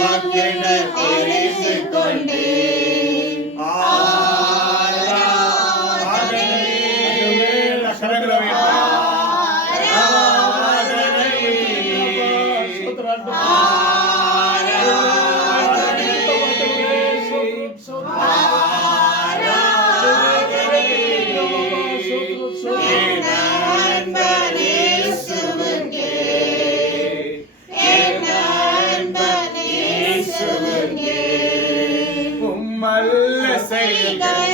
உமக்கென தெரிந்து கொண்டேன். ஆராதனை கரங்களை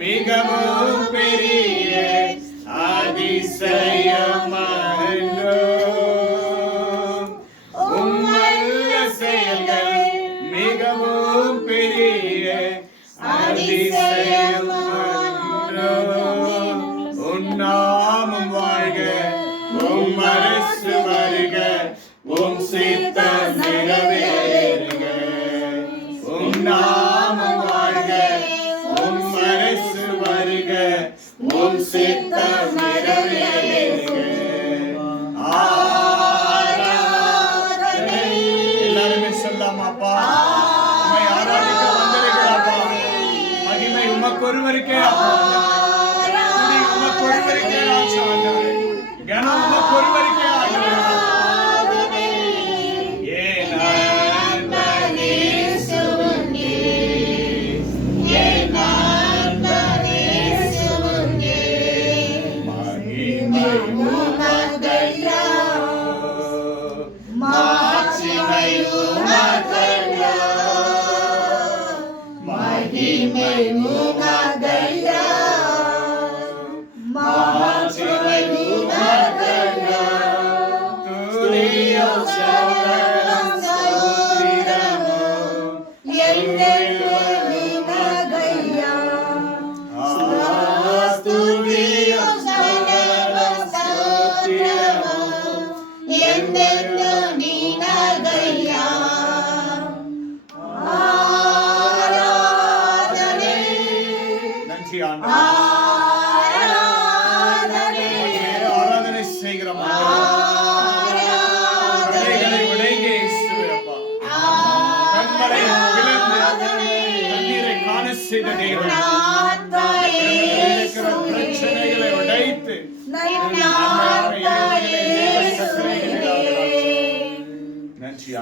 மிகவும் பெரிய அதிசயமன்றோ. உம்மல்ல செயல்கள் மிகவும் பெரிய அதிசயமன்றோ. உன்னாமம் வாழ்க, உம் அரசு வருக, உம் சித்தம் நிறைவேறுக. உன்னாமம் வாழ்க, உம் அரசு வருக, உம் சித்தம் நிறைவேறுக. ஆராதனை எல்லாருமே சொல்லாமாப்பா. உம்மை ஆராதிக்க வந்திருக்கிறாப்பா. மகிமை உமக்கு ஒருவருக்கே அப்பா. துதி உமக்கு ஒருவருக்கே ஆண்டவரே. கனம் உமக்கு ஒருவருக்கே ஆண்டவரே. ஆராதனை செய்கிறோம். கடைகளை உடைங்க இயேசுவே அப்பா. கண்களை பிளந்து கண்ணீரை காண செய்த தேவன். பிரச்சனைகளை உடைத்து நன்றி.